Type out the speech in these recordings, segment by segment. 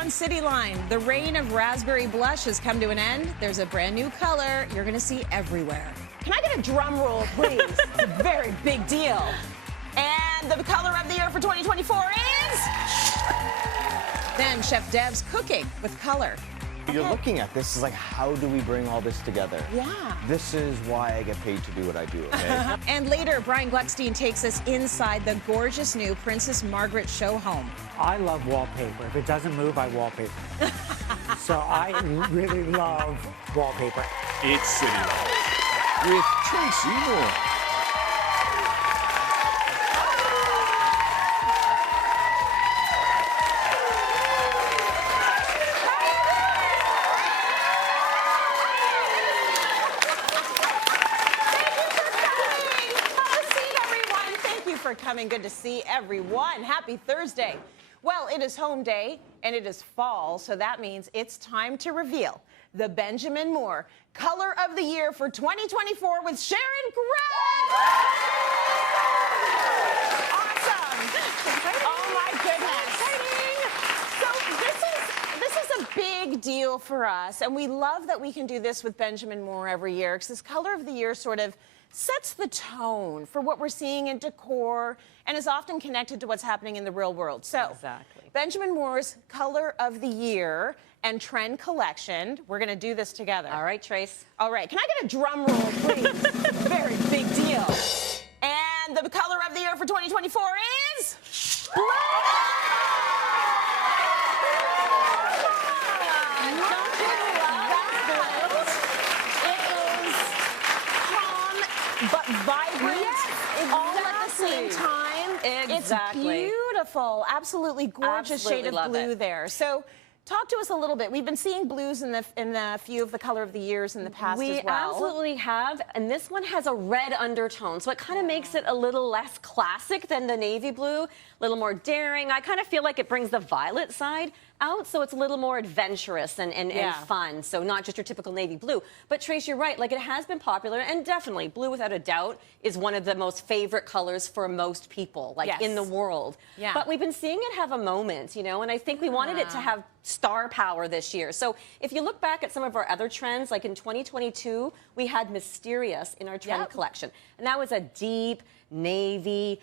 on Cityline. The reign of raspberry blush has come to an end. There's a brand new color you're going to see everywhere. Can I get a drum roll, please? It's a very big deal. And the color of the year for 2024 is... Then Chef Dev's cooking with color. You're looking at this is like, how do we bring all this together? Yeah. This is why I get paid to do what I do, okay? And later, Brian Gluckstein takes us inside the gorgeous new Princess Margaret Show home. I love wallpaper. If it doesn't move, I wallpaper. So I really love wallpaper. It's Cityline with Tracy Moore. Coming. Good to see everyone. Happy Thursday. Well, it is home day and it is fall, so that means it's time to reveal the Benjamin Moore Color of the Year for 2024 with Sharon Gray. Awesome. Oh my goodness. So this is a big deal for us, and we love that we can do this with Benjamin Moore every year, because this Color of the Year sort of sets the tone for what we're seeing in decor and is often connected to what's happening in the real world. So, exactly. Benjamin Moore's Color of the Year and Trend Collection. We're going to do this together. All right, Trace. All right. Can I get a drum roll, please? Very big deal. And the Color of the Year for 2024 is... blue! But vibrant, yes, all at the same time. Exactly. It's beautiful, absolutely gorgeous shade of blue there. So talk to us a little bit. We've been seeing blues in the few of the Color of the Years in the past as well. We absolutely have, and this one has a red undertone, so it kind of makes it a little less classic than the navy blue, a little more daring. I kind of feel like it brings the violet side out, so it's a little more adventurous and fun. So not just your typical navy blue. But Trace, you're right. Like, it has been popular, and definitely blue, without a doubt, is one of the most favorite colors for most people, like in the world. Yeah. But we've been seeing it have a moment, you know, and I think we wanted it to have star power this year. So if you look back at some of our other trends, like in 2022, we had Mysterious in our trend collection, and that was a deep navy,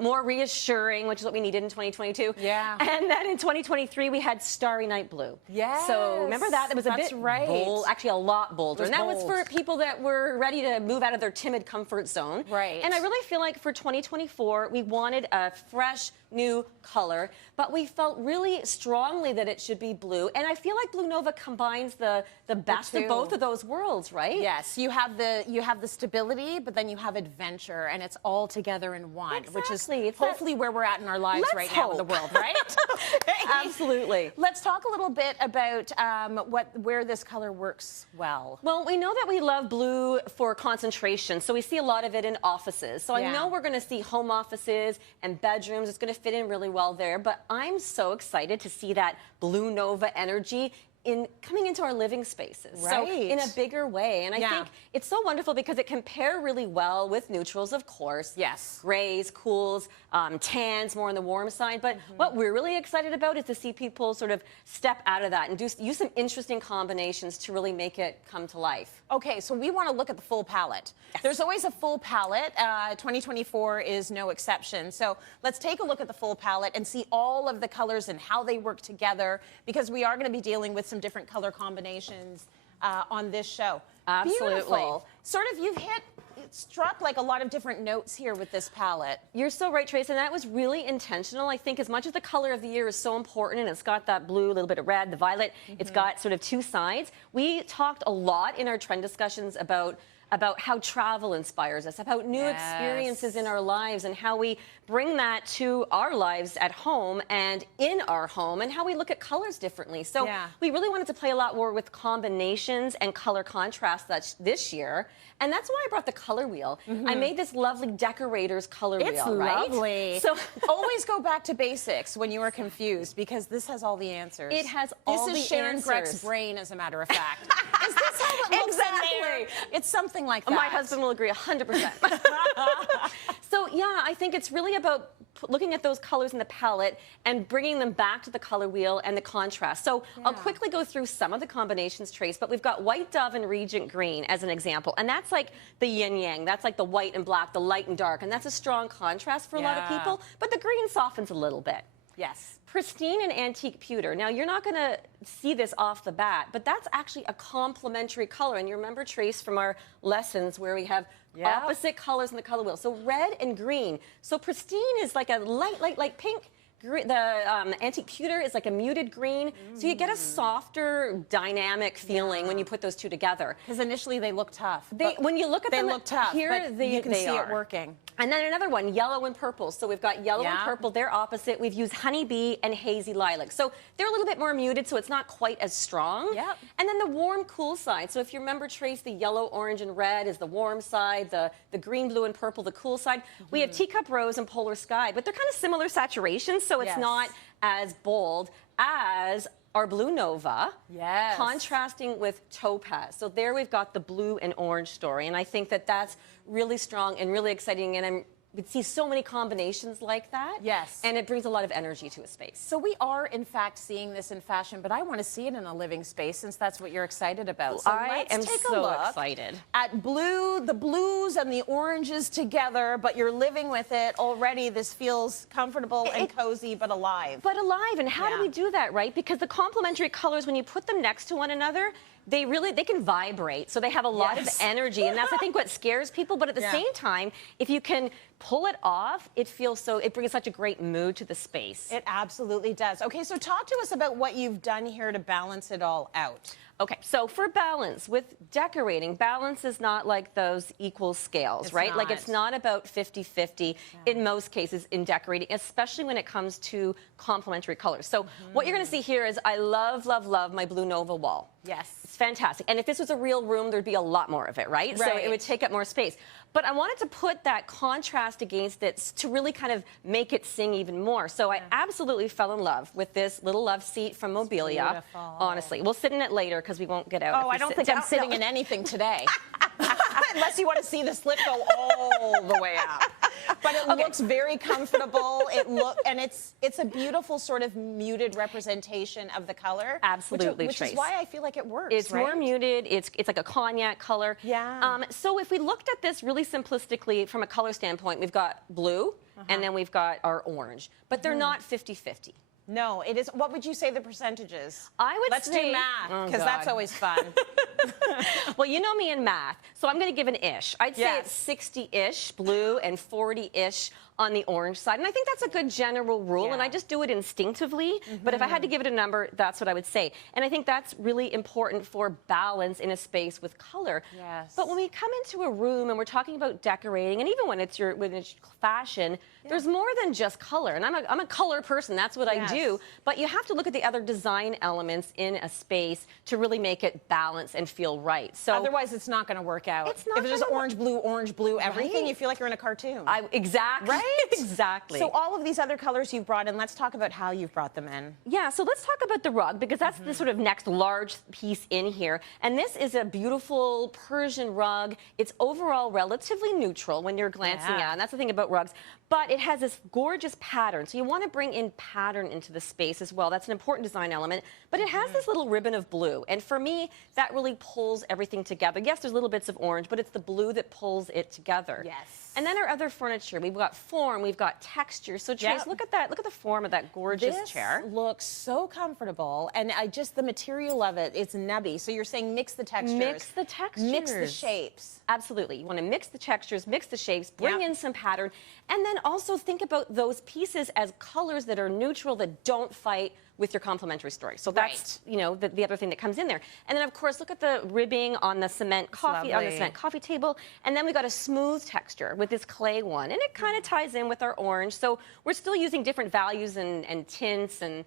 more reassuring, which is what we needed in 2022. Yeah. And then in 2023, we had Starry Night Blue. Yes. So remember that? It was a bit bold, actually a lot bolder. And that was for people that were ready to move out of their timid comfort zone. Right. And I really feel like for 2024, we wanted a fresh, new color, but we felt really strongly that it should be blue. And I feel like Blue Nova combines the best of both of those worlds, right? Yes. You have the stability, but then you have adventure, and it's all together in one, which is hopefully where we're at in our lives right now in the world, right? Absolutely. Let's talk a little bit about where this color works well. Well, we know that we love blue for concentration, so we see a lot of it in offices. So I know we're going to see home offices and bedrooms. It's going to fit in really well there, but I'm so excited to see that Blue Nova energy coming into our living spaces, so in a bigger way. And I think it's so wonderful because it can pair really well with neutrals, of course. Yes. Grays, cools, tans, more on the warm side. But what we're really excited about is to see people sort of step out of that and use some interesting combinations to really make it come to life. Okay, so we want to look at the full palette. Yes. There's always a full palette. 2024 is no exception. So let's take a look at the full palette and see all of the colors and how they work together, because we are going to be dealing with some different color combinations on this show. Absolutely. Beautiful. Sort of, you've struck like a lot of different notes here with this palette. You're so right, Trace, and that was really intentional. I think as much as the Color of the Year is so important, and it's got that blue, a little bit of red, the violet, it's got sort of two sides. We talked a lot in our trend discussions about how travel inspires us, about new experiences in our lives, and how we bring that to our lives at home and in our home, and how we look at colors differently. So we really wanted to play a lot more with combinations and color contrast this year. And that's why I brought the color wheel. I made this lovely decorator's color wheel, right? It's lovely. So always go back to basics when you are confused, because this has all the answers. It has all the answers. This is Sharon Greck's brain, as a matter of fact. Is this how it looks in there? It's something like that. My husband will agree 100%. So yeah, I think it's really about looking at those colors in the palette and bringing them back to the color wheel and the contrast. So I'll quickly go through some of the combinations, Trace, but we've got White Dove and Regent Green as an example. And that's like the yin-yang. That's like the white and black, the light and dark. And that's a strong contrast for a lot of people. But the green softens a little bit. Yes. Pristine and Antique Pewter. Now, you're not going to see this off the bat, but that's actually a complementary color. And you remember, Trace, from our lessons where we have opposite colors in the color wheel. So red and green. So Pristine is like a light pink. The Antique Pewter is like a muted green, so you get a softer, dynamic feeling when you put those two together. Because initially they look tough. When you look at them, they look tough. Here you can see it working. And then another one, yellow and purple. So we've got yellow and purple. They're opposite. We've used honeybee and hazy lilac. So they're a little bit more muted, so it's not quite as strong. Yep. And then the warm, cool side. So if you remember, Trace, the yellow, orange, and red is the warm side. The green, blue, and purple, the cool side. We have teacup rose and polar sky, but they're kind of similar saturations, so it's not as bold as our blue Nova, contrasting with topaz. So there we've got the blue and orange story, and I think that that's really strong and really exciting, and we see so many combinations like that. Yes. And it brings a lot of energy to a space. So we are, in fact, seeing this in fashion, but I want to see it in a living space since that's what you're excited about. So I am so excited. At the blues and the oranges together, but you're living with it already. This feels comfortable and cozy, but alive. And how do we do that, right? Because the complementary colors, when you put them next to one another, they can vibrate. So they have a lot of energy, and that's, I think, what scares people. But at the same time, if you can pull it off, it brings such a great mood to the space. It absolutely does. Okay, so talk to us about what you've done here to balance it all out. Okay, so for balance, with decorating, balance is not like those equal scales, right? Like, it's not about 50-50 in most cases in decorating, especially when it comes to complementary colors. So what you're going to see here is I love, love, love my Blue Nova wall. Yes. It's fantastic. And if this was a real room, there'd be a lot more of it, right? So it would take up more space. But I wanted to put that contrast against it to really kind of make it sing even more. So I absolutely fell in love with this little love seat from Mobilia. Beautiful. Honestly. We'll sit in it later because we won't get out. Oh, I don't think I'm sitting in anything today. Unless you want to see the slip go all the way up. But it looks very comfortable. And it's a beautiful sort of muted representation of the color. Absolutely, which is why I feel like it works. It's more muted. It's like a cognac color. Yeah. So if we looked at this really simplistically from a color standpoint, we've got blue and then we've got our orange, but they're not 50-50. No, it is. What would you say the percentage is? I would Let's say, do math, because that's always fun. Well, you know me in math, so I'm going to give an ish. I'd say it's 60-ish blue and 40-ish on the orange side. And I think that's a good general rule, and I just do it instinctively. But if I had to give it a number, that's what I would say. And I think that's really important for balance in a space with color. Yes. But when we come into a room and we're talking about decorating, and even when it's fashion, there's more than just color. And I'm a color person. That's what I do. But you have to look at the other design elements in a space to really make it balance and feel right. So otherwise, it's not going to work out. It's not if it's just orange, blue, everything, you feel like you're in a cartoon. Exactly. Right? Exactly. So all of these other colors you've brought in, let's talk about how you've brought them in. Yeah, so let's talk about the rug, because that's the sort of next large piece in here. And this is a beautiful Persian rug. It's overall relatively neutral when you're glancing at it. And that's the thing about rugs. But it has this gorgeous pattern. So you want to bring in pattern into the space as well. That's an important design element. But it has this little ribbon of blue. And for me, that really pulls everything together. Yes, there's little bits of orange, but it's the blue that pulls it together. Yes. And then our other furniture, we've got form, we've got texture. So Trace, look at that. Look at the form of that gorgeous chair. This looks so comfortable, and just the material of it, it's nubby. So you're saying mix the textures. Mix the textures. Mix the shapes. Absolutely. You want to mix the textures, mix the shapes, bring in some pattern, and then also think about those pieces as colors that are neutral, that don't fight with your complementary story. So that's, you know, the other thing that comes in there. And then, of course, look at the ribbing on the cement coffee table. And then we got a smooth texture with this clay one. And it kind of ties in with our orange. So we're still using different values and tints and,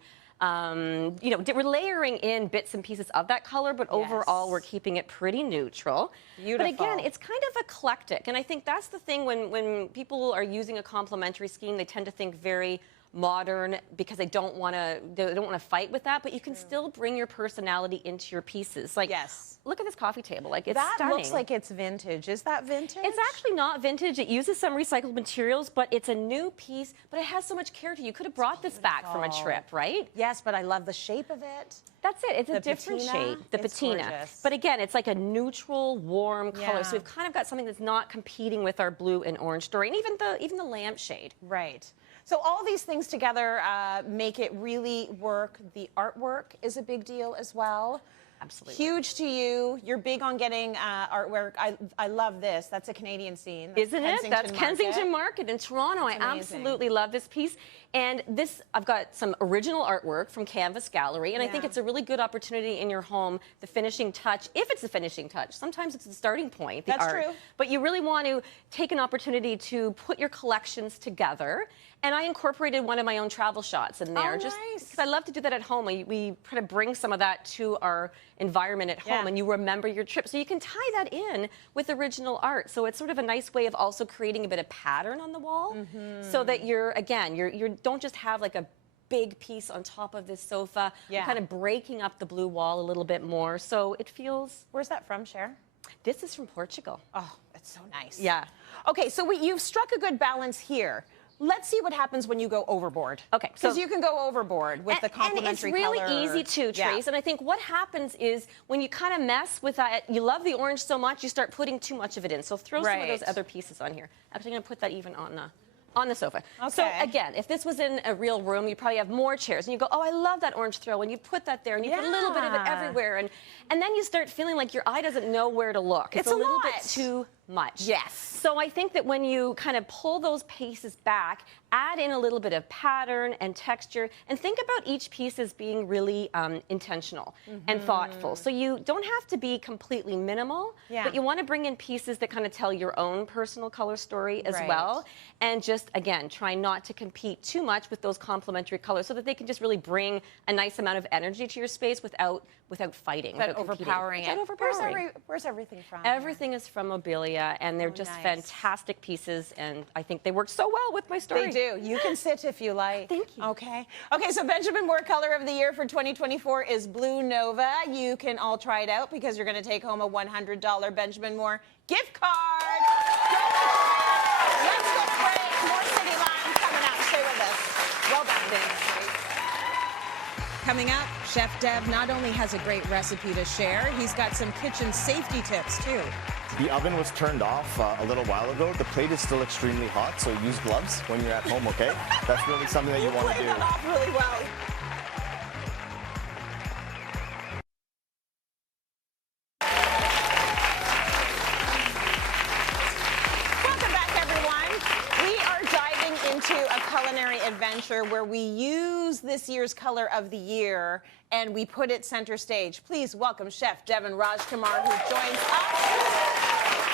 you know, we're layering in bits and pieces of that color, but overall we're keeping it pretty neutral. Beautiful. But again, it's kind of eclectic. And I think that's the thing when people are using a complementary scheme, they tend to think very modern because they don't want to fight with that, but you can still bring your personality into your pieces. Like, yes. Look at this coffee table. Like, it's that stunning. looks like it's vintage. Is that vintage? It's actually not vintage. It uses some recycled materials, but it's a new piece, but it has so much character. You could have brought this back from a trip, right? Yes, but I love the shape of it. That's it. It's The a different patina, shape, the it's patina. gorgeous. But again, it's like a neutral, warm color. Yeah. So we've kind of got something that's not competing with our blue and orange story, and even the lampshade. Right. So all these things together make it really work. The artwork is a big deal as well. Absolutely. Huge to you. You're big on getting artwork. I love this. That's a Canadian scene. That's Isn't it? That's Kensington Market in Toronto. I absolutely love this piece. And this, I've got some original artwork from Canvas Gallery, and I think it's a really good opportunity in your home, the finishing touch, if it's the finishing touch. Sometimes it's the starting point, the art. That's true. But you really want to take an opportunity to put your collections together. And I incorporated one of my own travel shots in there. Oh, just nice. because I love to do that at home. We kind of bring some of that to our environment at home, and you remember your trip. So you can tie that in with original art. So it's sort of a nice way of also creating a bit of pattern on the wall, so that you're don't just have like a big piece on top of this sofa. You're kind of breaking up the blue wall a little bit more, so it feels. Where's that from, Cher? This is from Portugal. Oh, it's so nice. Yeah. Okay, so you've struck a good balance here. Let's see what happens when you go overboard. Okay. Because you can go overboard with the complementary color. And it's really easy too, Trace. And I think what happens is when you kind of mess with that, you love the orange so much, you start putting too much of it in. So throw some of those other pieces on here. Actually, I'm going to put that even on the sofa. Okay. So again, if this was in a real room, you probably have more chairs, and you go, oh, I love that orange throw, and you put that there, and you put a little bit of it everywhere, and then you start feeling like your eye doesn't know where to look. It's a little bit too much. Yes. So I think that when you kind of pull those pieces back, add in a little bit of pattern and texture, and think about each piece as being really intentional and thoughtful. So you don't have to be completely minimal, but you want to bring in pieces that kind of tell your own personal color story as well. And just, again, try not to compete too much with those complementary colors so that they can just really bring a nice amount of energy to your space without fighting. Without overpowering it. Where's everything from? Everything is from Mobilia, and they're just fantastic pieces, and I think they work so well with my story. They do. You can sit if you like. Thank you. Okay. Okay, so Benjamin Moore Color of the Year for 2024 is Blue Nova. You can all try it out because you're going to take home a $100 Benjamin Moore gift card. Let's go to break. More Cityline coming up. Stay with us. Well done. Thanks. Coming up, Chef Dev not only has a great recipe to share, he's got some kitchen safety tips too. The oven was turned off a little while ago. The plate is still extremely hot, so use gloves when you're at home, okay? That's really something that you want to do. Played that off really well. Welcome back, everyone. We are diving into a culinary adventure where we use this year's color of the year and we put it center stage. Please welcome Chef Devan Rajkumar, who joins us.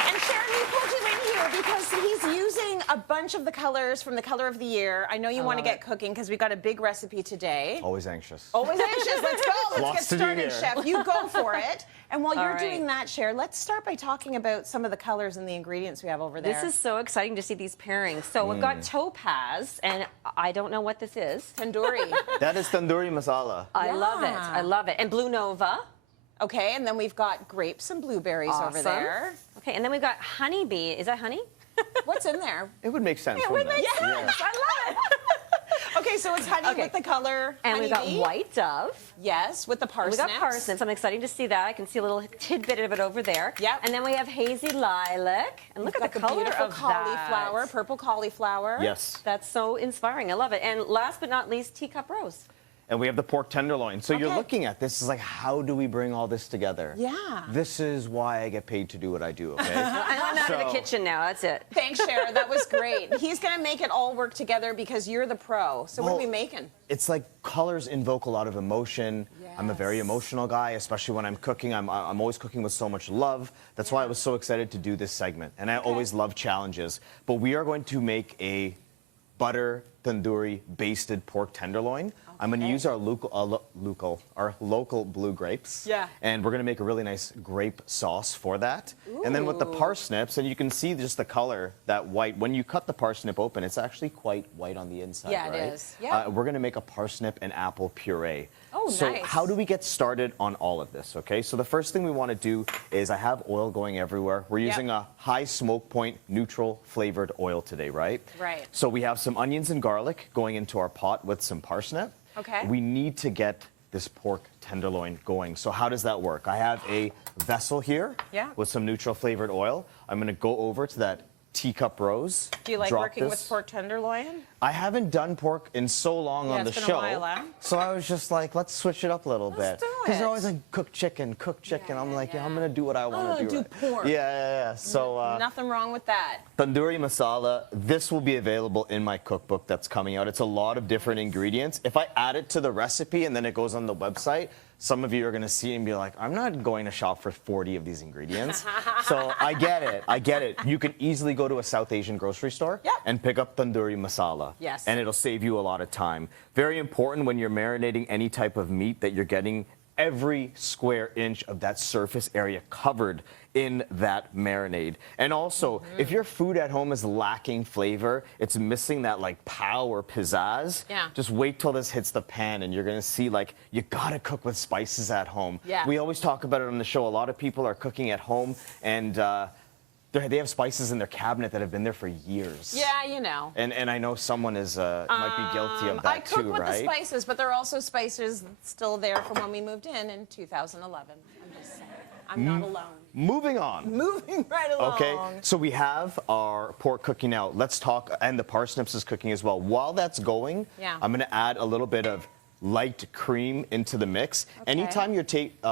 And Sharon, we pulled you in here because he's using a bunch of the colors from the color of the year. I know you want to get cooking because we've got a big recipe today. Always anxious. Always anxious. Let's go. Let's Lots get to do started, here. Chef. You go for it. And while you're right. doing that, Cher, let's start by talking about some of the colors and the ingredients we have over there. This is so exciting to see these pairings. So we've got topaz, and I don't know what this is. Tandoori. That is tandoori masala. I love it. I love it. And blue nova. Okay, and then we've got grapes and blueberries over there. Okay, and then we've got honeybee. Is that honey? What's in there? It would make sense, It wouldn't would make it? sense. I love it. Okay, so it's honey with the color And we've got honeybee. white dove. Yes, with the parsnips. We got parsnips. I'm excited to see that. I can see a little tidbit of it over there. Yep. And then we have hazy lilac. And look at the color beautiful of cauliflower, that. purple cauliflower. Yes. That's so inspiring. I love it. And last but not least, teacup rose. And we have the pork tenderloin. So you're Okay. looking at this is like, how do we bring all this together? Yeah. This is why I get paid to do what I do, okay? I'm out of the kitchen now. That's it. Thanks, Cher. That was great. He's going to make it all work together because you're the pro. So what are we Well, making? It's like colors invoke a lot of emotion. I'm a very Yes. emotional guy, especially when I'm cooking. I'm always cooking with so much love. That's why I was so excited to do this segment. And I always love challenges. But we are going to make a butter tandoori basted pork tenderloin. I'm going to use our local blue grapes. Yeah. And we're going to make a really nice grape sauce for that. And then with the parsnips, and you can see just the color, that white. When you cut the parsnip open, it's actually quite white on the inside, Yeah, right? it is. Yeah. We're going to make a parsnip and apple puree. Oh, so nice. how do we get started on all of this, okay? So the first thing we want to do is I have oil going everywhere. We're using a high smoke point, neutral flavored oil today, right? Right. So we have some onions and garlic going into our pot with some parsnip. Okay. We need to get this pork tenderloin going. So how does that work? I have a vessel here with some neutral flavored oil. I'm going to go over to that teacup rose. Do you like drop working this. with pork tenderloin? I haven't done pork in so long on the it's been show. a while, huh? So I was just like, let's switch it up a little Let's bit. do Because they're it. always like, cook chicken. I'm like, yeah, I'm going to do what I want to do. Do right. pork. Yeah. So Nothing wrong with that. tandoori masala, this will be available in my cookbook that's coming out. It's a lot of different ingredients. If I add it to the recipe and then it goes on the website, some of you are going to see it and be like, I'm not going to shop for 40 of these ingredients. So I get it. You can easily go to a South Asian grocery store and pick up tandoori masala. Yes. And it'll save you a lot of time. Very important when you're marinating any type of meat that you're getting every square inch of that surface area covered in that marinade. And also, if your food at home is lacking flavor, it's missing that like pow or pizzazz, just wait till this hits the pan and you're gonna see like, you gotta cook with spices at home. Yeah. We always talk about it on the show. A lot of people are cooking at home and they have spices in their cabinet that have been there for years. Yeah, you know. And I know someone is might be guilty of that I cook too, with right? the spices, but there are also spices still there from when we moved in 2011. I'm just saying. I'm not alone. Moving on. Moving right along. Okay, so we have our pork cooking now. Let's talk, and the parsnips is cooking as well. While that's going, I'm going to add a little bit of light cream into the mix. Anytime you're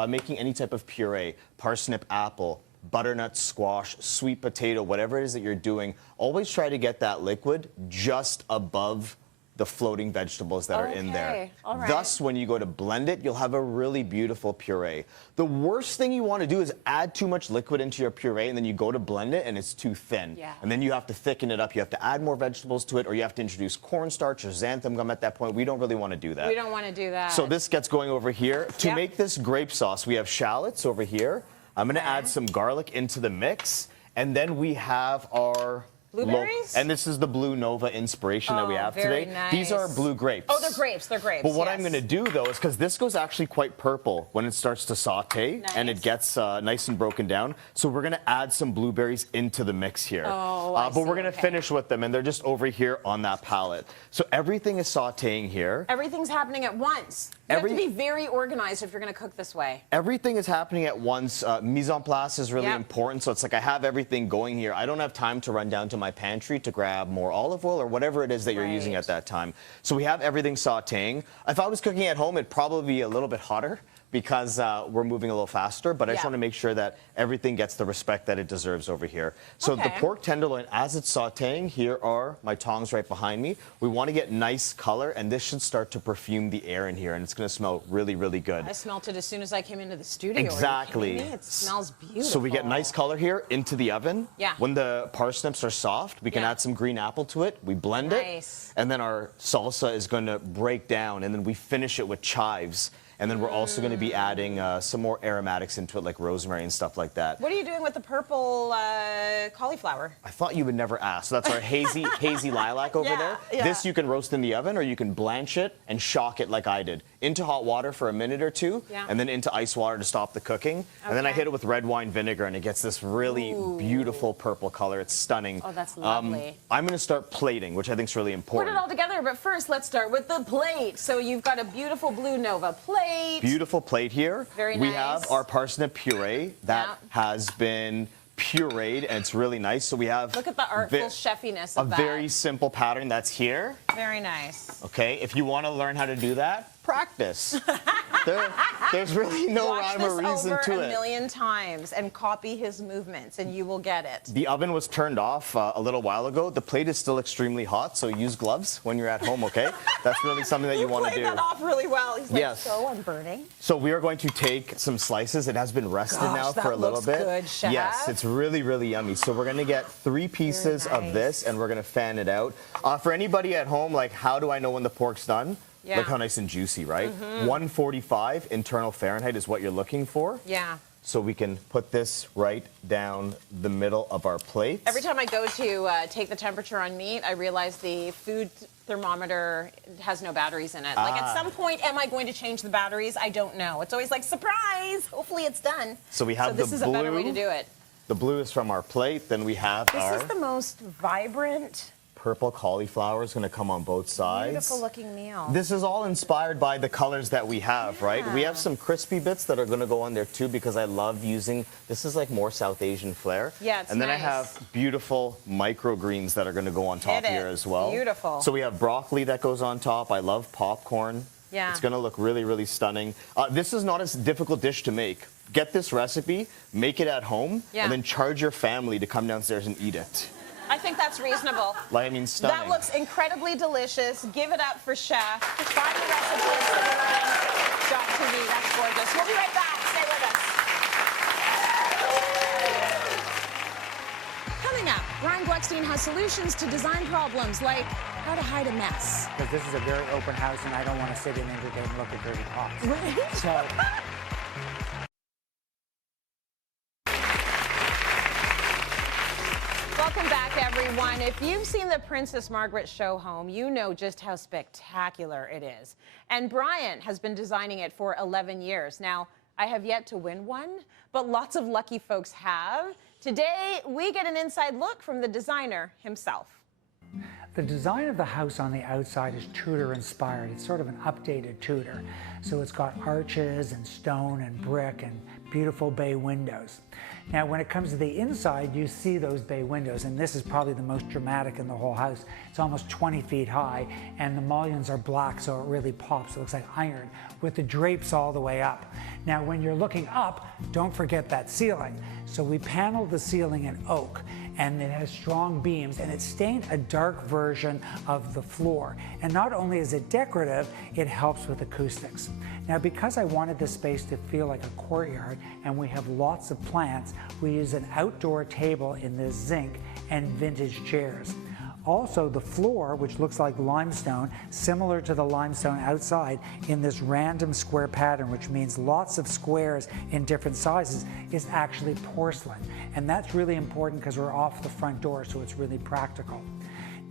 making any type of puree, parsnip, apple, butternut squash, sweet potato, whatever it is that you're doing, always try to get that liquid just above the floating vegetables that are in there. All right. Thus, when you go to blend it, you'll have a really beautiful puree. The worst thing you want to do is add too much liquid into your puree and then you go to blend it and it's too thin. Yeah. And then you have to thicken it up. You have to add more vegetables to it or you have to introduce cornstarch or xanthan gum at that point. We don't really want to do that. We don't want to do that. So this gets going over here. To make this grape sauce, we have shallots over here. I'm going to add some garlic into the mix. And then we have our blueberries? And this is the Blue Nova inspiration that we have very today. nice. These are blue grapes. Oh, they're grapes. They're grapes. But what I'm going to do, though, is because this goes actually quite purple when it starts to saute and it gets nice and broken down. So we're going to add some blueberries into the mix here. But we're going to finish with them, and they're just over here on that palette. So everything is sauteing here. Everything's happening at once. You have to be very organized if you're going to cook this way. Everything is happening at once. Mise en place is really important. So it's like I have everything going here. I don't have time to run down to my pantry to grab more olive oil or whatever it is that you're using at that time. So we have everything sauteing. If I was cooking at home, it'd probably be a little bit hotter because we're moving a little faster, but I just want to make sure that everything gets the respect that it deserves over here. So the pork tenderloin, as it's sauteing, here are my tongs right behind me. We want to get nice color, and this should start to perfume the air in here, and it's going to smell really, really good. I smelt it as soon as I came into the studio. Exactly. Are you kidding me? It smells beautiful. So we get nice color here into the oven. Yeah. When the parsnips are soft, we can add some green apple to it. We blend it, and then our salsa is going to break down, and then we finish it with chives. And then we're also going to be adding some more aromatics into it, like rosemary and stuff like that. What are you doing with the purple cauliflower? I thought you would never ask. So that's our hazy lilac over there. Yeah. This you can roast in the oven, or you can blanch it and shock it like I did. Into hot water for a minute or two, and then into ice water to stop the cooking. And then I hit it with red wine vinegar, and it gets this really beautiful purple color. It's stunning. Oh, that's lovely. I'm going to start plating, which I think is really important. Put it all together, but first let's start with the plate. So you've got a beautiful Blue Nova plate. Beautiful plate here. Very we nice. have our parsnip puree that has been pureed, and it's really nice. So we have look at the artful chefiness of that. A very simple pattern that's here. Very nice. Okay, if you want to learn how to do that, practice. There's really no rhyme or reason to it. Watch this over a million times and copy his movements, and you will get it. The oven was turned off a little while ago. The plate is still extremely hot, so use gloves when you're at home, okay? That's really something that you want to do. You played that off really well. He's like, so I'm burning. So we are going to take some slices. It has been rested now for a little bit. Good, chef. Yes, it's really, really yummy. So we're going to get 3 pieces of this, and we're going to fan it out. For anybody at home, like, how do I know when the pork's done? Yeah. Look how nice and juicy, right? 145 internal Fahrenheit is what you're looking for. Yeah. So we can put this right down the middle of our plates. Every time I go to take the temperature on meat, I realize the food thermometer has no batteries in it. Like, at some point, am I going to change the batteries? I don't know. It's always like, surprise! Hopefully it's done. So we have this the is a better way to do it. The blue is from our plate. Then we have This our is the most vibrant, purple cauliflower is going to come on both sides. beautiful looking meal. This is all inspired by the colors that we have, right? We have some crispy bits that are going to go on there too because I love using, this is like more South Asian flair. Yeah, it's And then nice. I have beautiful microgreens that are going to go on top here as well. Beautiful. So we have broccoli that goes on top. I love popcorn. Yeah. It's going to look really, really stunning. This is not a difficult dish to make. Get this recipe, make it at home, and then charge your family to come downstairs and eat it. I think that's reasonable. Like, I mean, stunning. That looks incredibly delicious. Give it up for Chef. Find the recipe at Cityline.tv. That's gorgeous. We'll be right back. Stay with us. Coming up, Brian Gluckstein has solutions to design problems like how to hide a mess. Because this is a very open house, and I don't want to sit in every day and look at dirty pots. Right? So. Welcome back, everyone. If you've seen the Princess Margaret Show home, you know just how spectacular it is. And Brian has been designing it for 11 years. Now, I have yet to win one, but lots of lucky folks have. Today, we get an inside look from the designer himself. The design of the house on the outside is Tudor inspired. It's sort of an updated Tudor. So it's got arches and stone and brick and beautiful bay windows. Now when it comes to the inside, you see those bay windows, and this is probably the most dramatic in the whole house. It's almost 20 feet high, and the mullions are black, so it really pops. It looks like iron with the drapes all the way up. Now when you're looking up, don't forget that ceiling. So we paneled the ceiling in oak, and it has strong beams, and it's stained a dark version of the floor. And not only is it decorative, it helps with acoustics. Now, because I wanted this space to feel like a courtyard, and we have lots of plants, we use an outdoor table in this zinc and vintage chairs. Also, the floor, which looks like limestone, similar to the limestone outside, in this random square pattern, which means lots of squares in different sizes, is actually porcelain. And that's really important because we're off the front door, so it's really practical.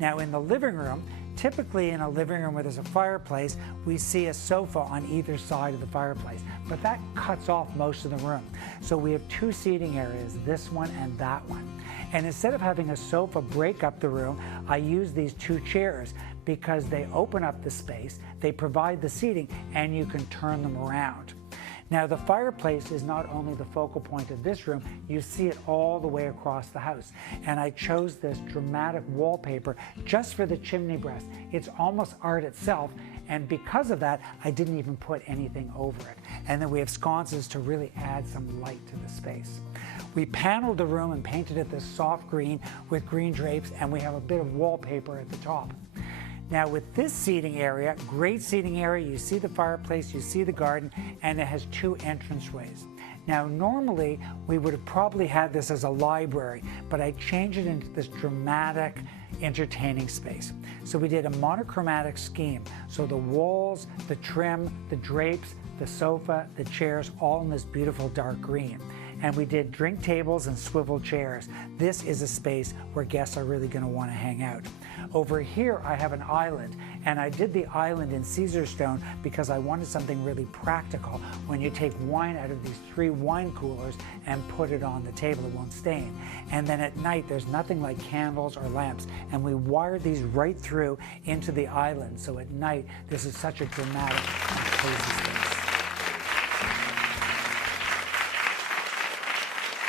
Now, in the living room, typically in a living room where there's a fireplace, we see a sofa on either side of the fireplace, but that cuts off most of the room. So we have two seating areas, this one and that one. And instead of having a sofa break up the room, I use these two chairs because they open up the space, they provide the seating, and you can turn them around. Now, the fireplace is not only the focal point of this room, you see it all the way across the house. And I chose this dramatic wallpaper just for the chimney breast. It's almost art itself, and because of that, I didn't even put anything over it. And then we have sconces to really add some light to the space. We paneled the room and painted it this soft green with green drapes, and we have a bit of wallpaper at the top. Now with this seating area, great seating area, you see the fireplace, you see the garden, and it has two entranceways. Now normally we would have probably had this as a library, but I changed it into this dramatic entertaining space. So we did a monochromatic scheme. So the walls, the trim, the drapes, the sofa, the chairs, all in this beautiful dark green. And we did drink tables and swivel chairs. This is a space where guests are really going to want to hang out. Over here, I have an island, and I did the island in Caesar stone because I wanted something really practical. When you take wine out of these 3 wine coolers and put it on the table, it won't stain. And then at night, there's nothing like candles or lamps, and we wired these right through into the island. So at night, this is such a dramatic and cozy space.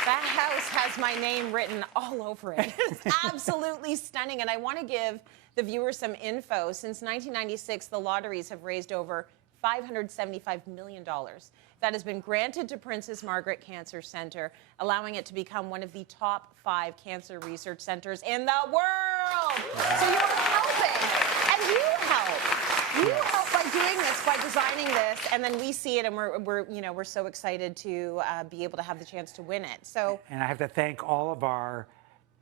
That house has my name written all over it. It's absolutely stunning, and I want to give the viewers some info. Since 1996, the lotteries have raised over $575 million. That has been granted to Princess Margaret Cancer Center, allowing it to become one of the top 5 cancer research centers in the world. So you're helping, and you help. You help by doing this, by designing this, and then we see it, and we're so excited to be able to have the chance to win it. So, and I have to thank all of our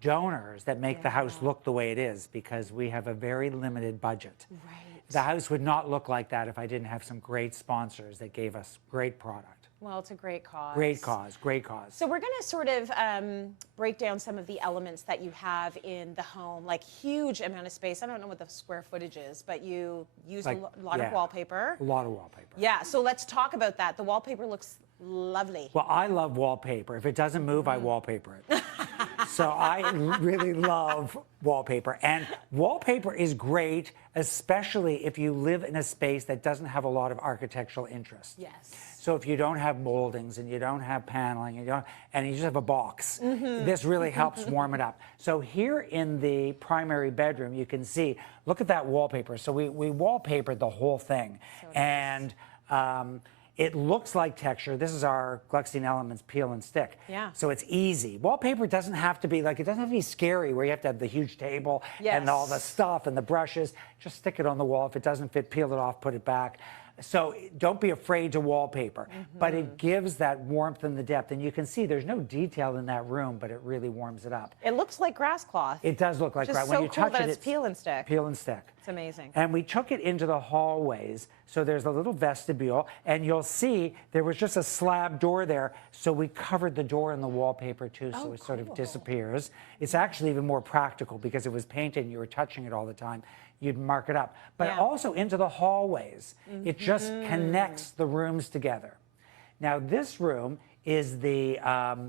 donors that make the house look the way it is, because we have a very limited budget. Right. The house would not look like that if I didn't have some great sponsors that gave us great product. Well, it's a great cause. Great cause, great cause. So we're going to sort of break down some of the elements that you have in the home, like huge amount of space. I don't know what the square footage is, but you use a lot of wallpaper. A lot of wallpaper. Yeah, so let's talk about that. The wallpaper looks lovely. Well, I love wallpaper. If it doesn't move, I wallpaper it. So I really love wallpaper. And wallpaper is great, especially if you live in a space that doesn't have a lot of architectural interest. Yes. So if you don't have moldings and you don't have paneling and you just have a box, this really helps warm it up. So here in the primary bedroom, you can see, look at that wallpaper. So we wallpapered the whole thing. So nice. And it looks like texture. This is our Gluckstein Elements peel and stick. Yeah. So it's easy. Wallpaper doesn't have to be like, it doesn't have to be scary where you have to have the huge table and all the stuff and the brushes. Just stick it on the wall. If it doesn't fit, peel it off, put it back. So don't be afraid to wallpaper, but it gives that warmth and the depth. And you can see there's no detail in that room, but it really warms it up. It looks like grass cloth. It does look like grass. When you touch it, it's peel and stick. Peel and stick. It's amazing. And we took it into the hallways. So there's a little vestibule, and you'll see there was just a slab door there. So we covered the door in the wallpaper too, so it sort of disappears. It's actually even more practical because it was painted and you were touching it all the time. You'd mark it up. But also into the hallways. It just connects the rooms together. Now this room is the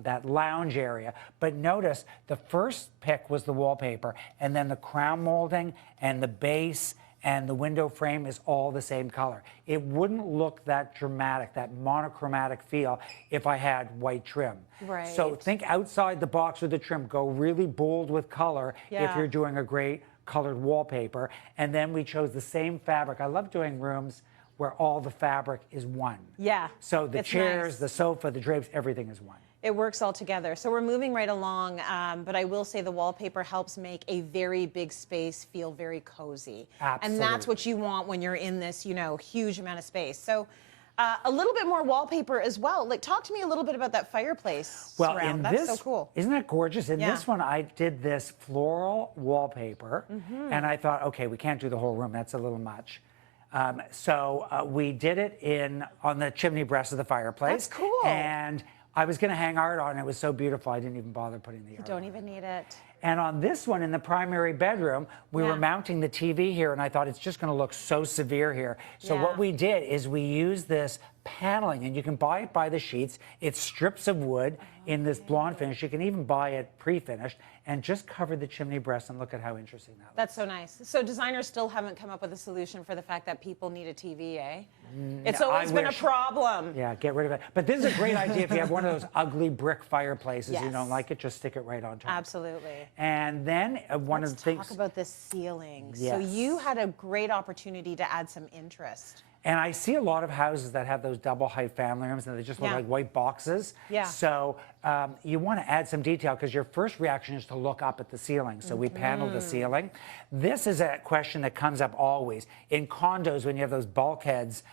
that lounge area. But notice the first pick was the wallpaper, and then the crown molding and the base and the window frame is all the same color. It wouldn't look that dramatic, that monochromatic feel if I had white trim. Right. So think outside the box with the trim. Go really bold with color if you're doing a great colored wallpaper. And then we chose the same fabric. I love doing rooms where all the fabric is one. Yeah. So the chairs, the sofa, the drapes, everything is one. It works all together. So we're moving right along, but I will say the wallpaper helps make a very big space feel very cozy. Absolutely. And that's what you want when you're in this, huge amount of space. So a little bit more wallpaper as well. Like, talk to me a little bit about that fireplace surround. That's so cool. Isn't that gorgeous? In this one, I did this floral wallpaper, and I thought, okay, we can't do the whole room. That's a little much. So we did it on the chimney breast of the fireplace. That's cool. And I was going to hang art on it. It was so beautiful, I didn't even bother putting the art on. You don't even need it. And on this one, in the primary bedroom, we were mounting the TV here, and I thought it's just going to look so severe here. So what we did is we used this paneling, and you can buy it by the sheets. It's strips of wood in this blonde finish. You can even buy it pre-finished, and just cover the chimney breast, and look at how interesting that looks. That's so nice. So designers still haven't come up with a solution for the fact that people need a TV, eh? It's always been a problem. Yeah, get rid of it. But this is a great idea if you have one of those ugly brick fireplaces, you don't like it, just stick it right on top. Absolutely. And then one of the things... Let's talk about this ceiling. Yes. So you had a great opportunity to add some interest. And I see a lot of houses that have those double height family rooms and they just look like white boxes. Yeah. So you want to add some detail because your first reaction is to look up at the ceiling. So we paneled the ceiling. This is a question that comes up always. In condos, when you have those bulkheads,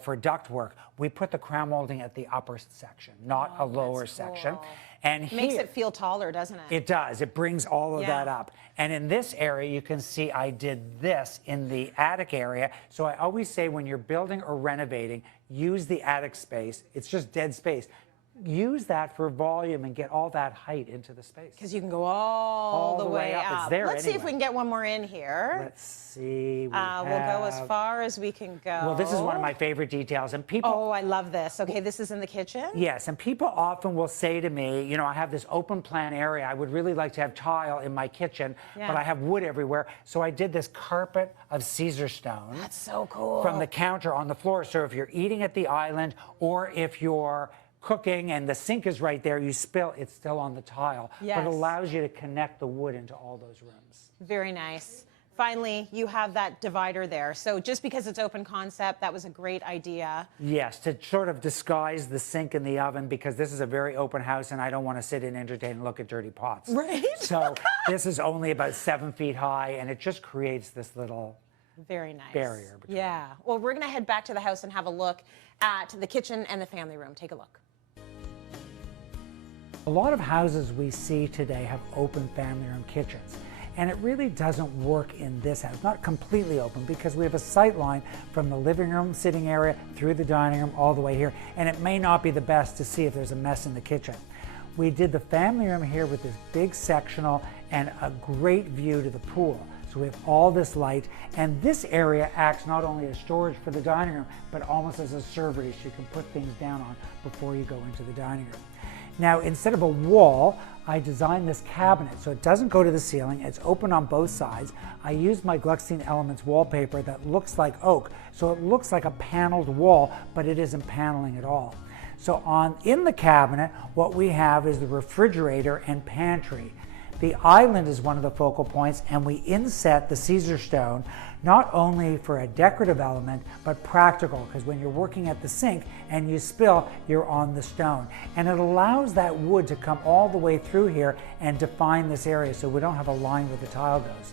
for ductwork, we put the crown molding at the upper section, not a lower section. And it makes it feel taller, doesn't it? It does. It brings all of that up. And in this area, you can see I did this in the attic area. So I always say when you're building or renovating, use the attic space. It's just dead space. Use that for volume and get all that height into the space. Because you can go all the way up. It's there Let's see if we can get one more in here. Let's see. We'll go as far as we can go. Well, this is one of my favorite details. And people... Oh, I love this. Okay, this is in the kitchen? Yes, and people often will say to me, I have this open plan area. I would really like to have tile in my kitchen, but I have wood everywhere. So I did this carpet of Caesar stone. That's so cool. From the counter on the floor. So if you're eating at the island or if you're cooking and the sink is right there, you spill, it's still on the tile. Yes. But it allows you to connect the wood into all those rooms. Very nice. Finally, you have that divider there. So just because it's open concept, that was a great idea. Yes, to sort of disguise the sink and the oven because this is a very open house and I don't want to sit and entertain and look at dirty pots. Right. So this is only about 7 feet high and it just creates this little very nice barrier. Yeah. Well, we're going to head back to the house and have a look at the kitchen and the family room. Take a look. A lot of houses we see today have open family room kitchens. And it really doesn't work in this house, not completely open, because we have a sight line from the living room sitting area through the dining room all the way here, and it may not be the best to see if there's a mess in the kitchen. We did the family room here with this big sectional and a great view to the pool. So we have all this light, and this area acts not only as storage for the dining room, but almost as a servery, so you can put things down on before you go into the dining room. Now, instead of a wall, I designed this cabinet so it doesn't go to the ceiling. It's open on both sides. I used my Gluckstein Elements wallpaper that looks like oak, so it looks like a paneled wall, but it isn't paneling at all. So in the cabinet, what we have is the refrigerator and pantry. The island is one of the focal points, and we inset the Caesar stone not only for a decorative element, but practical, because when you're working at the sink and you spill, you're on the stone. And it allows that wood to come all the way through here and define this area so we don't have a line where the tile goes.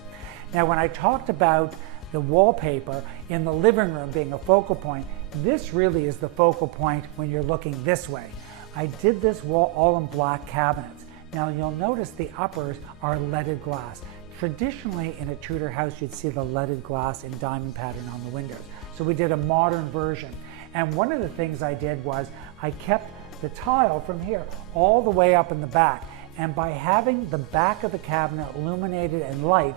Now, when I talked about the wallpaper in the living room being a focal point, this really is the focal point when you're looking this way. I did this wall all in black cabinets. Now you'll notice the uppers are leaded glass. Traditionally in a Tudor house you'd see the leaded glass in diamond pattern on the windows. So we did a modern version. And one of the things I did was I kept the tile from here all the way up in the back. And by having the back of the cabinet illuminated and light,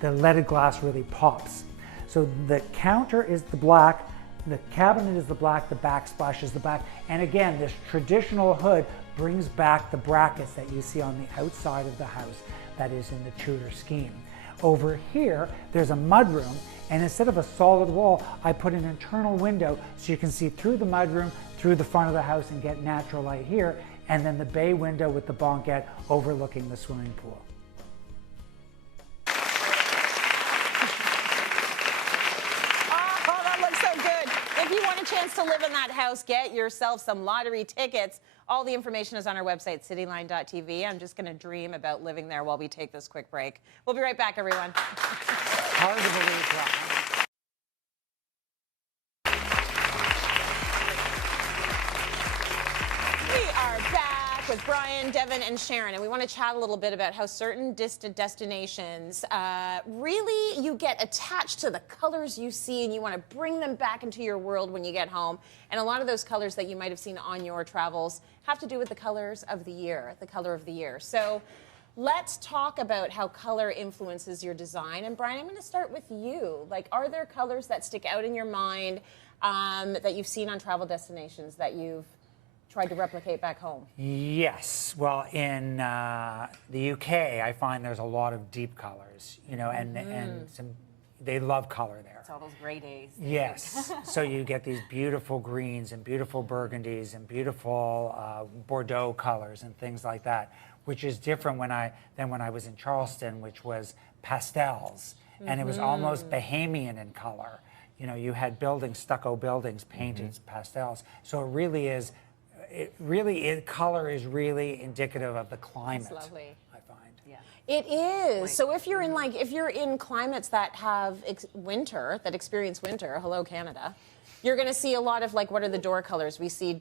the leaded glass really pops. So the counter is the black, the cabinet is the black, the backsplash is the black. And again, this traditional hood brings back the brackets that you see on the outside of the house that is in the Tudor scheme. Over here, there's a mudroom, and instead of a solid wall, I put an internal window so you can see through the mudroom, through the front of the house and get natural light here, and then the bay window with the banquette overlooking the swimming pool. Chance to live in that house, get yourself some lottery tickets. All the information is on our website, cityline.tv. I'm just going to dream about living there while we take this quick break. We'll be right back, everyone. Hard to believe, We are back with Brian, Devan, and Sharon, and we want to chat a little bit about how certain distant destinations really you get attached to the colors you see, and you want to bring them back into your world when you get home. And a lot of those colors that you might have seen on your travels have to do with the colors of the year, the color of the year. So let's talk about how color influences your design. And Brian, I'm going to start with you. Like, are there colors that stick out in your mind that you've seen on travel destinations that you've tried to replicate back home? Yes. Well, in the UK, I find there's a lot of deep colors, you know, and they love color there. It's all those gray days. Yes. So you get these beautiful greens and beautiful burgundies and beautiful Bordeaux colors and things like that, which is different than when I was in Charleston, which was pastels, and it was almost Bahamian in color. You know, you had buildings, stucco buildings, painted pastels. So it really is. Color is really indicative of the climate. That's lovely. I find. Yeah. It is. So if you're in climates that have winter, that experience winter, hello Canada, you're going to see a lot of, like, what are the door colors? We see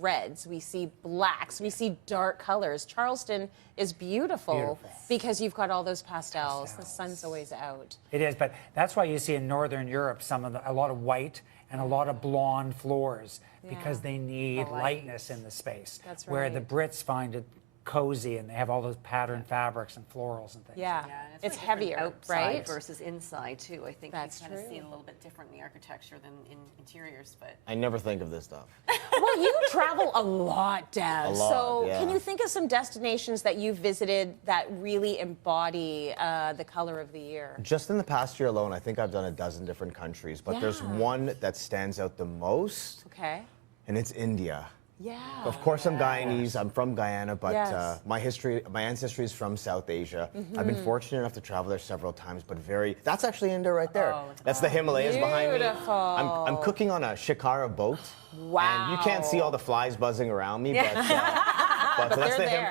reds, we see blacks, we see dark colors. Charleston is beautiful because you've got all those pastels. The sun's always out. It is, but that's why you see in Northern Europe a lot of white and a lot of blonde floors because they need lightness in the space. That's right. Where the Brits find it cozy and they have all those patterned fabrics and florals and things. Yeah, Yeah, and it's really heavier, different outside right? versus inside too. I think That's you kind of true. see it a little bit different in the architecture than in interiors, but I never think of this stuff. Well, you travel a lot, Dev. A lot, so yeah. can you think of some destinations that you've visited that really embody the color of the year? Just in the past year alone, I think I've done a dozen different countries, but there's one that stands out the most, Okay. and it's India. Yeah. Of course, I'm Guyanese. I'm from Guyana, but Yes. my ancestry is from South Asia. I've been fortunate enough to travel there several times, but that's actually India right there. That's the Himalayas behind me. Beautiful. I'm cooking on a shikara boat. Wow. And you can't see all the flies buzzing around me, but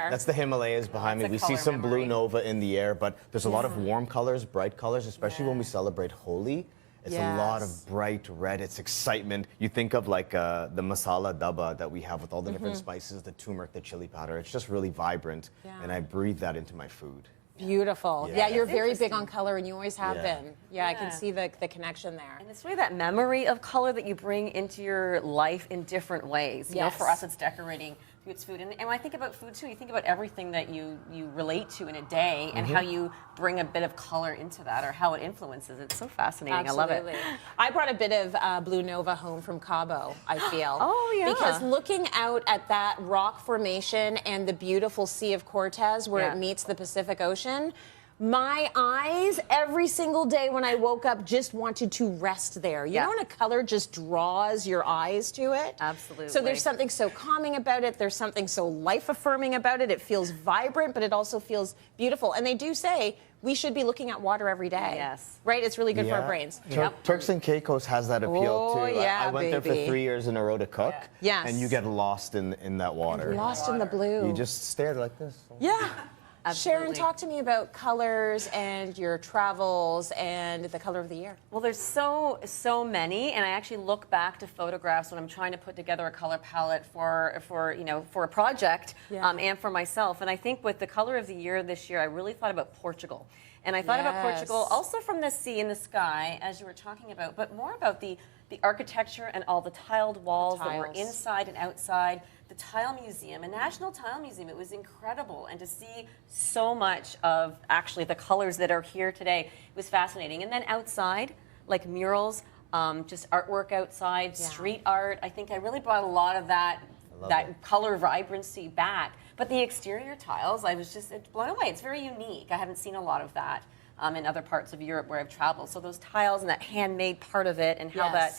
that's the Himalayas behind me. We see some blue nova in the air, but there's a lot of warm colors, bright colors, especially when we celebrate Holi. It's a lot of bright red. It's excitement. You think of like the masala daba that we have with all the different spices, the turmeric, the chili powder. It's just really vibrant, and I breathe that into my food. Beautiful. Yeah, you're very big on color, and you always have been. Yeah, I can see the connection there. And it's really that memory of color that you bring into your life in different ways. You know, for us, it's decorating it's food. And when I think about food, too, you think about everything that you relate to in a day and how you bring a bit of color into that or how it influences. It's so fascinating. Absolutely. I love it. I brought a bit of Blue Nova home from Cabo, I feel. Oh, yeah. Because looking out at that rock formation and the beautiful Sea of Cortez where it meets the Pacific Ocean, my eyes every single day when I woke up just wanted to rest there. You know when a color just draws your eyes to it? Absolutely. So there's something so calming about it. There's something so life-affirming about it. It feels vibrant, but it also feels beautiful. And they do say we should be looking at water every day. Yes. Right? It's really good for our brains. Turks and Caicos has that appeal too. Yeah, I went there for 3 years in a row to cook. Yes. And you get lost in that water. Lost in the blue. You just stared like this. Yeah. Absolutely. Sharon, talk to me about colors and your travels and the color of the year. Well, there's so many, and I actually look back to photographs when I'm trying to put together a color palette for a project and for myself. And I think with the color of the year this year, I really thought about Portugal. And I thought about Portugal also from the sea and the sky, as you were talking about, but more about the architecture and all the tiled walls that were inside and outside. The Tile Museum, a National Tile Museum, it was incredible. And to see so much of actually the colors that are here today, it was fascinating. And then outside, like murals, just artwork outside, street art. I think I really brought a lot of that color vibrancy back. But the exterior tiles, I was just blown away. It's very unique. I haven't seen a lot of that in other parts of Europe where I've traveled. So those tiles and that handmade part of it and how that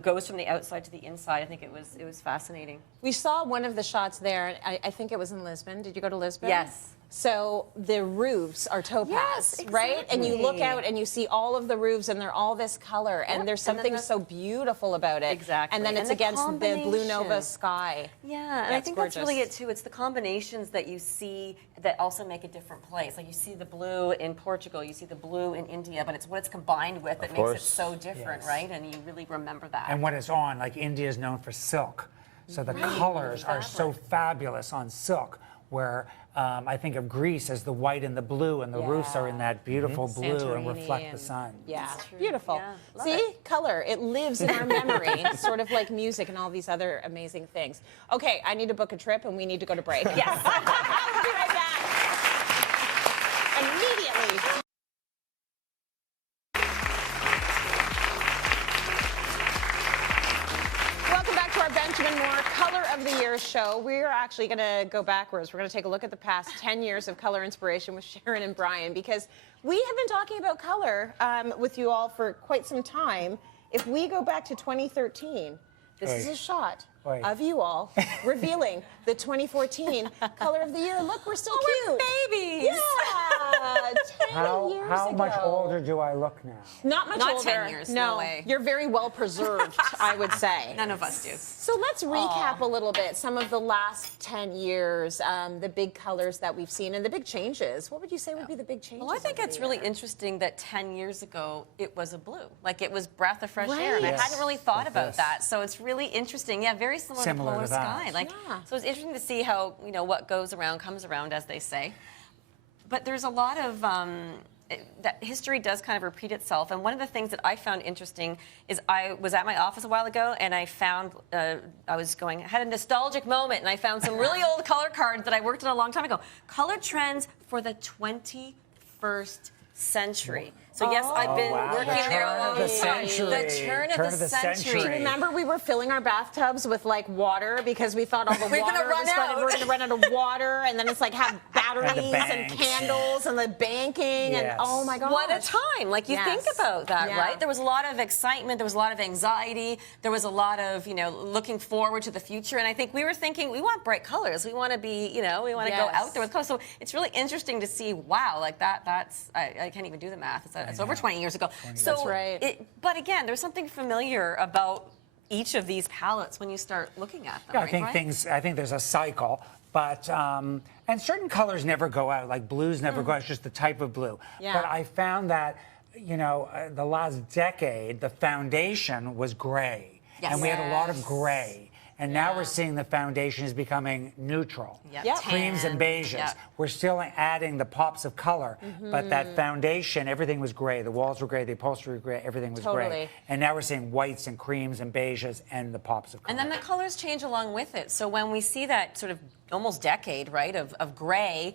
goes from the outside to the inside, I think it was fascinating. We saw one of the shots there. I think it was in Lisbon. Did you go to Lisbon? Yes. So the roofs are topaz, right? And you look out and you see all of the roofs and they're all this color and there's something so beautiful about it. Exactly. And then it's against the Blue Nova sky. Yeah, and I think that's really it too. It's the combinations that you see that also make a different place. Like you see the blue in Portugal, you see the blue in India, but it's what it's combined with that makes it so different, right? And you really remember that. And when it's on, like India is known for silk. So the colors are so fabulous on silk, where I think of Greece as the white and the blue, and the roofs are in that beautiful blue and reflect the sun. Yeah, beautiful. See, color, it lives in our memory, sort of like music and all these other amazing things. Okay, I need to book a trip and we need to go to break. Yes. I'll be right back. Immediately. Welcome back to our Benjamin Moore Color of the Year show. We're actually going to go backwards. We're going to take a look at the past 10 years of color inspiration with Sharon and Brian, because we have been talking about color with you all for quite some time. If we go back to 2013, this is a shot of you all revealing the 2014 Color of the Year. Look, we're still cute. We're babies. Yeah, 10 years How ago. much older do I look now? Not much older. 10 years, no way. You're very well preserved, I would say. None of us do. So let's recap a little bit some of the last 10 years, the big colors that we've seen and the big changes. What would you say would be the big changes? Well, I think it's really interesting that 10 years ago it was a blue. Like it was breath of fresh air. And I hadn't really thought about that. So it's really interesting. Yeah, very similar to Polar Sky. Like, so it's interesting to see how, what goes around comes around, as they say. But there's a lot of that history does kind of repeat itself. And one of the things that I found interesting is I was at my office a while ago and I found, I had a nostalgic moment and I found some really old color cards that I worked on a long time ago. Color trends for the 21st century. So yes, I've been working there all the time. The turn of the century. Do you remember we were filling our bathtubs with like water because we thought all the water we're going to run out of water, and then it's like have batteries and candles and the banking and oh my God. What a time! Like you think about that, right? There was a lot of excitement. There was a lot of anxiety. There was a lot of looking forward to the future. And I think we were thinking we want bright colors. We want to be we want to go out there with colors. So it's really interesting to see. Wow, like that's I can't even do the math. It's over 20 years ago. That's right. But again, there's something familiar about each of these palettes when you start looking at them. Yeah, I think there's a cycle, but and certain colors never go out. Like blues never go out. It's just the type of blue. Yeah. But I found that the last decade, the foundation was gray, and we had a lot of gray. And now we're seeing the foundation is becoming neutral. Yep. Creams and beiges. Yep. We're still adding the pops of color, but that foundation, everything was gray. The walls were gray, the upholstery was gray, everything was gray. And now we're seeing whites and creams and beiges and the pops of color. And then the colors change along with it. So when we see that sort of almost decade, right, of gray,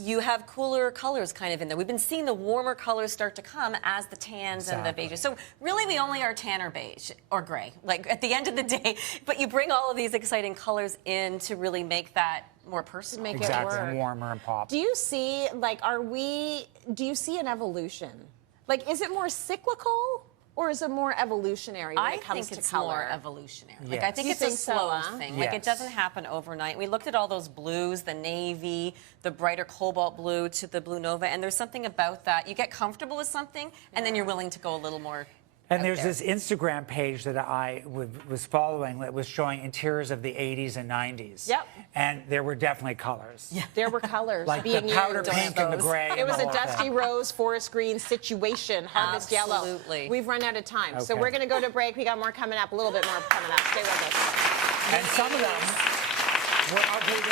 you have cooler colors kind of in there. We've been seeing the warmer colors start to come as the tans and the beiges. So really we only are tan or beige or gray, like at the end of the day. But you bring all of these exciting colors in to really make that more personal. Make exactly, it work. and warmer and pop. Do you see, like, do you see an evolution? Like, is it more cyclical? Or is it more evolutionary when it comes to color? I think it's more evolutionary. Yes. Like, I think You it's think a so, slow huh? thing. Like, it doesn't happen overnight. We looked at all those blues, the navy, the brighter cobalt blue to the blue nova, and there's something about that. You get comfortable with something, and then you're willing to go a little more. And there's this Instagram page that I was following that was showing interiors of the 80s and 90s. Yep. And there were definitely colors. Yeah. There were colors Like being the powder used. pink and the gray. It was a dusty rose, forest green situation, harvest yellow. Absolutely. We've run out of time, so Okay. we're going to go to break. We got more coming up, a little bit more coming up. Stay with us. And some of them were ugly.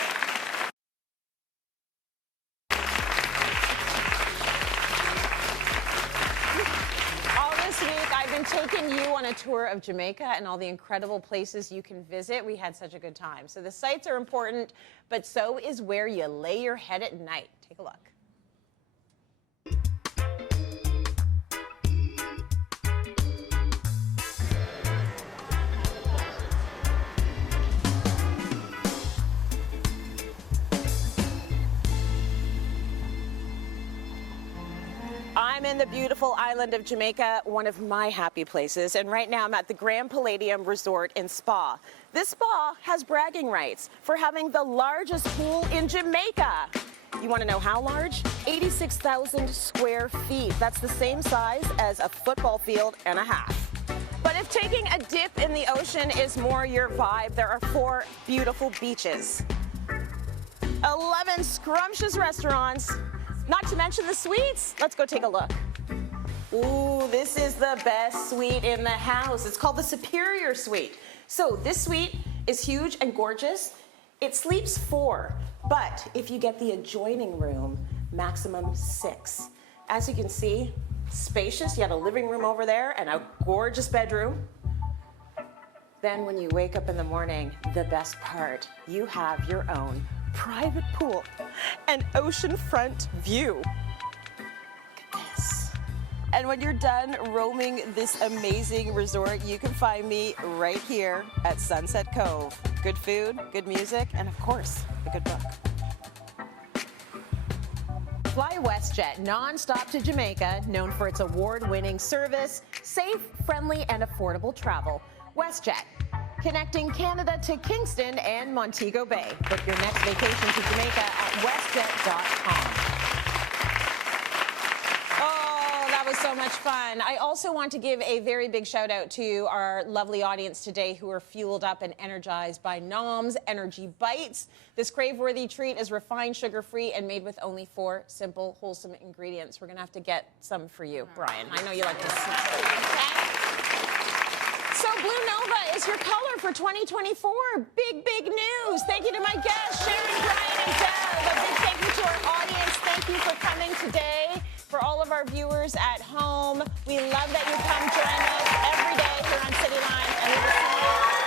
I've been taking you on a tour of Jamaica and all the incredible places you can visit. We had such a good time. So the sights are important, but so is where you lay your head at night. Take a look. I'm in the beautiful island of Jamaica, one of my happy places, and right now I'm at the Grand Palladium Resort and Spa. This spa has bragging rights for having the largest pool in Jamaica. You want to know how large? 86,000 square feet. That's the same size as a football field and a half. But if taking a dip in the ocean is more your vibe, there are 4 beautiful beaches, 11 scrumptious restaurants, not to mention the suites. Let's go take a look. Ooh, this is the best suite in the house. It's called the Superior Suite. So this suite is huge and gorgeous. It sleeps 4, but if you get the adjoining room, maximum 6. As you can see, spacious. You have a living room over there and a gorgeous bedroom. Then when you wake up in the morning, the best part, you have your own private pool and oceanfront view. Look at this. And when you're done roaming this amazing resort, you can find me right here at Sunset Cove. Good food, good music, and of course, a good book. Fly WestJet non-stop to Jamaica, known for its award-winning service, safe, friendly, and affordable travel. WestJet, connecting Canada to Kingston and Montego Bay. Book your next vacation to Jamaica at westjet.com. Oh, that was so much fun. I also want to give a very big shout out to our lovely audience today who are fueled up and energized by Nom's Energy Bites. This crave-worthy treat is refined, sugar-free, and made with only 4 simple, wholesome ingredients. We're going to have to get some for you, Brian. I know you like this. So Blue Nova is your color for 2024. Big, big news. Thank you to my guests, Sharon, Brian, and Dev. A big thank you to our audience. Thank you for coming today. For all of our viewers at home, we love that you come join us every day here on Cityline, and we will see you